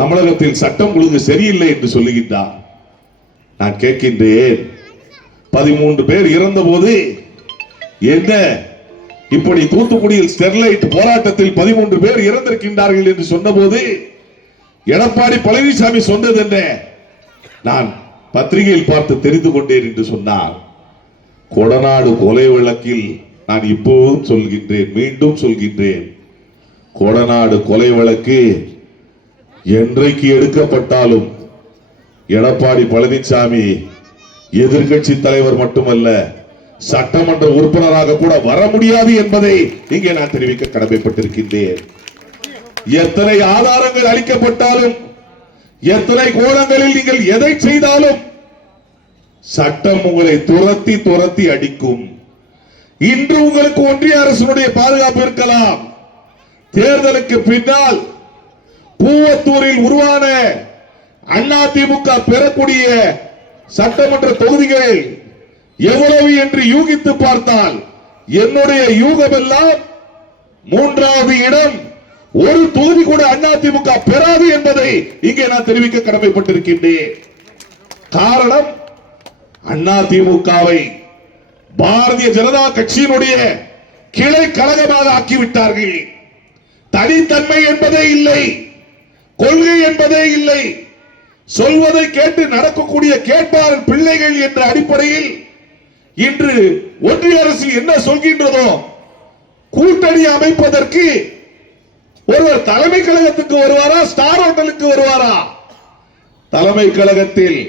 தமிழகத்தில் சட்டம் ஒழுங்கு சரியில்லை என்று சொல்லுகின்றார். நான் கேட்கின்றேன், 13 பேர் இறந்த போது என்ன இப்படி தூத்துக்குடியில் ஸ்டெர்லைட் போராட்டத்தில் 13 பேர் இறந்திருக்கின்றார்கள் என்று சொன்னபோது எடப்பாடி பழனிசாமி சொன்னது என்ன? நான் பத்திரிகையில் பார்த்து தெரிந்து கொண்டேன் என்று சொன்னார். கொடநாடு கொலை வழக்கில் நான் இப்போதும் சொல்கின்றேன், மீண்டும் சொல்கின்றேன், கொடநாடு கொலை வழக்கு என்றைக்கு எடுக்கப்பட்டாலும் எடப்பாடி பழனிசாமி எதிர்கட்சி தலைவர் மட்டுமல்ல, சட்டமன்ற உறுப்பினராக கூட வர முடியாது என்பதை இங்கே நான் தெரிவிக்க கடமைப்பட்டிருக்கின்றேன். எத்தனை ஆதாரங்கள் அளிக்கப்பட்டாலும், எத்தனை கோணங்களில் நீங்கள் எதை செய்தாலும் சட்டம் உங்களை துரத்தி துரத்தி அடிக்கும். இன்று உங்களுக்கு ஒன்றிய அரசுடைய பாதுகாப்பு இருக்கலாம். தேர்தலுக்கு பின்னால் பூவத்தூரில் உருவான அதிமுக பெறக்கூடிய சட்டமன்ற தொகுதிகள் எவ்வளவு என்று யூகித்து பார்த்தால் என்னுடைய யூகம் எல்லாம் 3வது இடம், ஒரு தொகுதி கூட அதிமுக பெறாது என்பதை இங்கே நான் தெரிவிக்க கடமைப்பட்டிருக்கின்றேன். காரணம், அதிமுகவை பாரதிய ஜனதா கட்சியினுடைய கிளை கழகமாக ஆக்கிவிட்டார்கள். தனித்தன்மை என்பதே இல்லை, கொள்கை என்பதே இல்லை, சொல்வதை கேட்டு நடக்கக்கூடிய கேட்பாளர் பிள்ளைகள் என்ற அடிப்படையில் இன்று ஒன்றிய அரசு என்ன சொல்கின்றதோ, கூட்டணி அமைப்பதற்கு ஒருவர் தலைமை கழகத்துக்கு வருவாரா, ஸ்டார் ஹோட்டலுக்கு வருவாரா? தலைமை கழகத்தில்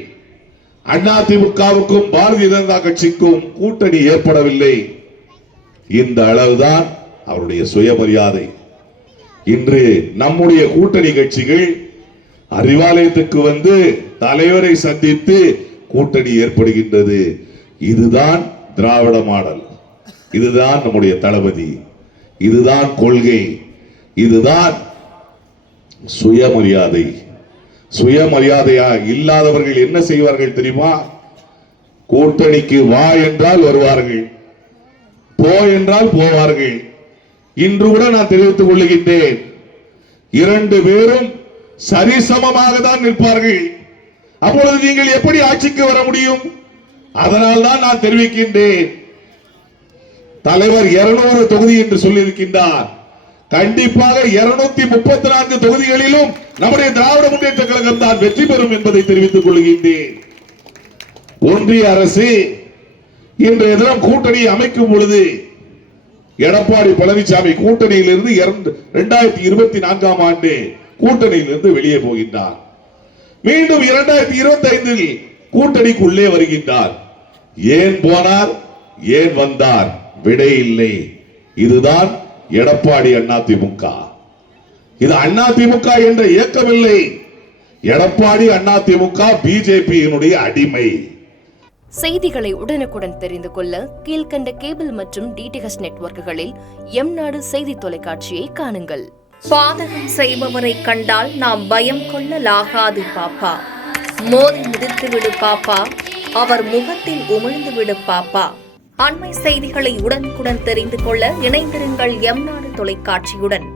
அதிமுகவுக்கும் பாரதிய ஜனதா கட்சிக்கும் கூட்டணி ஏற்படவில்லை. இந்த அளவுதான் அவருடைய சுயமரியாதை. இன்று நம்முடைய கூட்டணி கட்சிகள் அறிவாலயத்துக்கு வந்து தலைவரை சந்தித்து கூட்டணி ஏற்படுகின்றது. இதுதான் திராவிட மாடல், இதுதான் நம்முடைய தளபதி, இதுதான் கொள்கை, இதுதான் சுயமரியாதை. சுயமரியாதையா இல்லாதவர்கள் என்ன செய்வார்கள் தெரியுமா? கூட்டணிக்கு வா என்றால் வருவார்கள், போ என்றால் போவார்கள். இன்று கூட நான் தெரிவித்துக் கொள்ளுகின்றேன், 2 பேரும் சரிசமமாக தான் நிற்பார்கள். அப்பொழுது நீங்கள் எப்படி ஆட்சிக்கு வர முடியும்? அதனால் தான் நான் தெரிவிக்கின்றேன், தலைவர் 200 தொகுதி என்று சொல்லியிருக்கின்றார். கண்டிப்பாக 234 தொகுதிகளிலும் நம்முடைய திராவிட முன்னேற்ற கழகம் தான் வெற்றி பெறும் என்பதை தெரிவித்துக் கொள்கின்றேன். ஒன்றிய அரசு இன்றைய தினம் கூட்டணி அமைக்கும் பொழுது எடப்பாடி பழனிசாமி கூட்டணியிலிருந்து 2024ஆம் ஆண்டு கூட்டணியிலிருந்து வெளியே போகின்றார். மீண்டும் 2025இல் கூட்டணிக்குள்ளே வருகின்றார். ஏன் போனார், ஏன் வந்தார்? விடை இல்லை. இதுதான் எடப்பாடி அதிமுக. இது அதிமுக என்ற இயக்கமில்லை, எடப்பாடி அதிமுக பிஜேபியினுடைய அடிமை. செய்திகளை உடனுக்குடன் தெரிந்து கொள்ள கீழ்கண்ட கேபிள் மற்றும் டிடிஎச் நெட்வொர்க்குகளில் எம்நாடு செய்தி தொலைக்காட்சியை காணுங்கள். பாதகம் செய்பவரை கண்டால் நாம் பயம் கொள்ளலாகாது பாப்பா. மோதி மிதித்து விடு பாப்பா, அவர் முகத்தில் உமிழ்ந்து விடு பாப்பா. அண்மை செய்திகளை உடனுக்குடன் தெரிந்து கொள்ள இணைந்திருங்கள் எம்நாடு தொலைக்காட்சியுடன்.